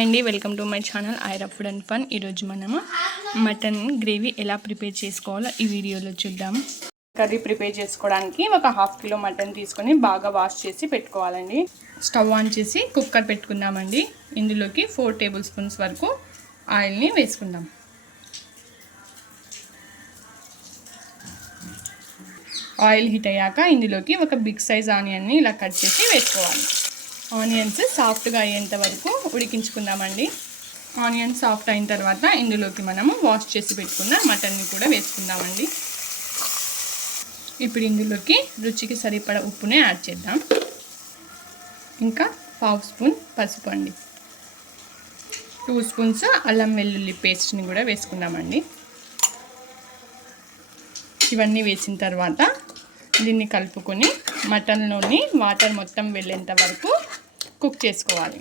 Hi అండి, welcome to my channel Aira food and fun. ఈరోజు మనము మటన్ గ్రేవీ ఎలా ప్రిపేర్ చేసుకోవాలో ఈ వీడియోలో చూద్దాం. కర్రీ ప్రిపేర్ చేసుకోవడానికి ఒక ½ కిలో మటన్ తీసుకొని బాగా వాష్ చేసి పెట్టుకోవాలండి. స్టవ్ ఆన్ చేసి కుక్కర్ పెట్టుకుందామండి. ఇందులోకి 4 టేబుల్ స్పూన్స్ వరకు ఆయిల్ని వేసుకుందాం. ఆయిల్ హీట్ అయ్యాక ఇందులోకి ఒక బిగ్ సైజ్ ఆనియన్ని ఇలా కట్ చేసి వేసుకోవాలి. ఆనియన్స్ సాఫ్ట్గా అయ్యేంత వరకు ఉడికించుకుందామండి. ఆనియన్స్ సాఫ్ట్ అయిన తర్వాత ఇందులోకి మనము వాష్ చేసి పెట్టుకున్న మటన్ని కూడా వేసుకుందామండి. ఇప్పుడు ఇందులోకి రుచికి సరిపడా ఉప్పుని యాడ్ చేద్దాం. ఇంకా 1/2 స్పూన్ పసుపు అండి. 2 స్పూన్స్ అల్లం వెల్లుల్లి పేస్ట్ని కూడా వేసుకుందామండి. ఇవన్నీ వేసిన తర్వాత దీన్ని కలుపుకొని మటన్లోని వాటర్ మొత్తం వెళ్ళేంత వరకు కుక్ చేసుకోవాలి.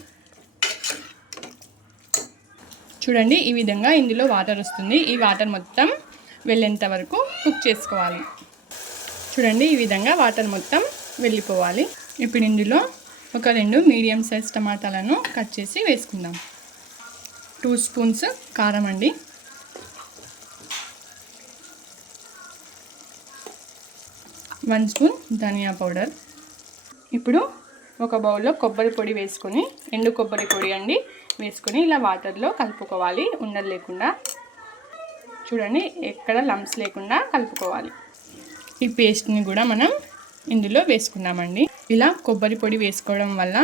చూడండి, ఈ విధంగా ఇందులో వాటర్ వస్తుంది. ఈ వాటర్ మొత్తం వెళ్ళేంత వరకు కుక్ చేసుకోవాలి. చూడండి, ఈ విధంగా వాటర్ మొత్తం వెళ్ళిపోవాలి. ఇప్పుడు ఇందులో ఒక 2 మీడియం సైజ్ టమాటాలను కట్ చేసి వేసుకుందాం. 2 స్పూన్స్ కారం అండి. 1 స్పూన్ ధనియా పౌడర్. ఇప్పుడు ఒక బౌల్లో కొబ్బరి పొడి వేసుకొని, ఎండు కొబ్బరి పొడి అండి వేసుకొని ఇలా వాటర్లో కలుపుకోవాలి, ఉండలు లేకుండా. చూడండి, ఎక్కడ లంప్స్ లేకుండా కలుపుకోవాలి. ఈ పేస్ట్ని కూడా మనం ఇందులో వేసుకుందామండి. ఇలా కొబ్బరి పొడి వేసుకోవడం వల్ల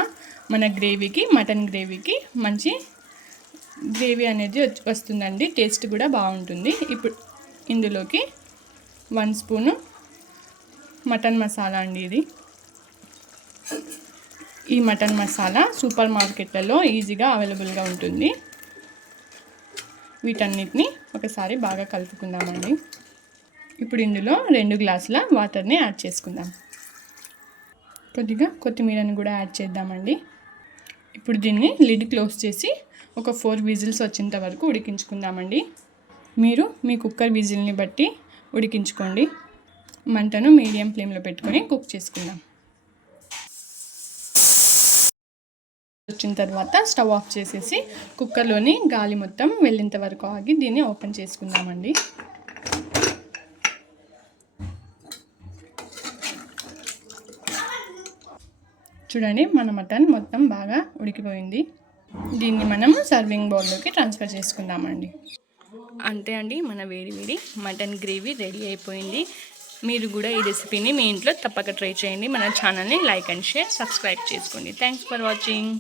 మన గ్రేవీకి, మటన్ గ్రేవీకి మంచి గ్రేవీ అనేది వస్తుందండి. టేస్ట్ కూడా బాగుంటుంది. ఇప్పుడు ఇందులోకి 1 స్పూను మటన్ మసాలా అండి. ఈ మటన్ మసాలా సూపర్ మార్కెట్లలో ఈజీగా అవైలబుల్గా ఉంటుంది. వీటన్నిటిని ఒకసారి బాగా కలుపుకుందామండి. ఇప్పుడు ఇందులో 2 గ్లాసుల వాటర్ని యాడ్ చేసుకుందాం. కొద్దిగా కొత్తిమీరని కూడా యాడ్ చేద్దామండి. ఇప్పుడు దీన్ని లిడ్ క్లోజ్ చేసి ఒక 4 విజిల్స్ వచ్చేంత వరకు ఉడికించుకుందామండి. మీరు మీ కుక్కర్ విజిల్ని బట్టి ఉడికించుకోండి. మంటను మీడియం ఫ్లేమ్లో పెట్టుకొని కుక్ చేసుకుందాం. వచ్చిన తర్వాత స్టవ్ ఆఫ్ చేసేసి కుక్కర్లోని గాలి మొత్తం వెళ్ళేంత వరకు ఆగి దీన్ని ఓపెన్ చేసుకుందామండి. చూడండి, మన మటన్ మొత్తం బాగా ఉడికిపోయింది. దీన్ని మనం సర్వింగ్ బౌల్లోకి ట్రాన్స్ఫర్ చేసుకుందామండి. అంతే అండి, మన వేడి వేడి మటన్ గ్రేవీ రెడీ అయిపోయింది. మీరు కూడా ఈ రెసిపీని మీ ఇంట్లో తప్పక ట్రై చేయండి. మన ఛానల్ని లైక్ అండ్ షేర్, సబ్స్క్రైబ్ చేసుకోండి. Thanks for watching.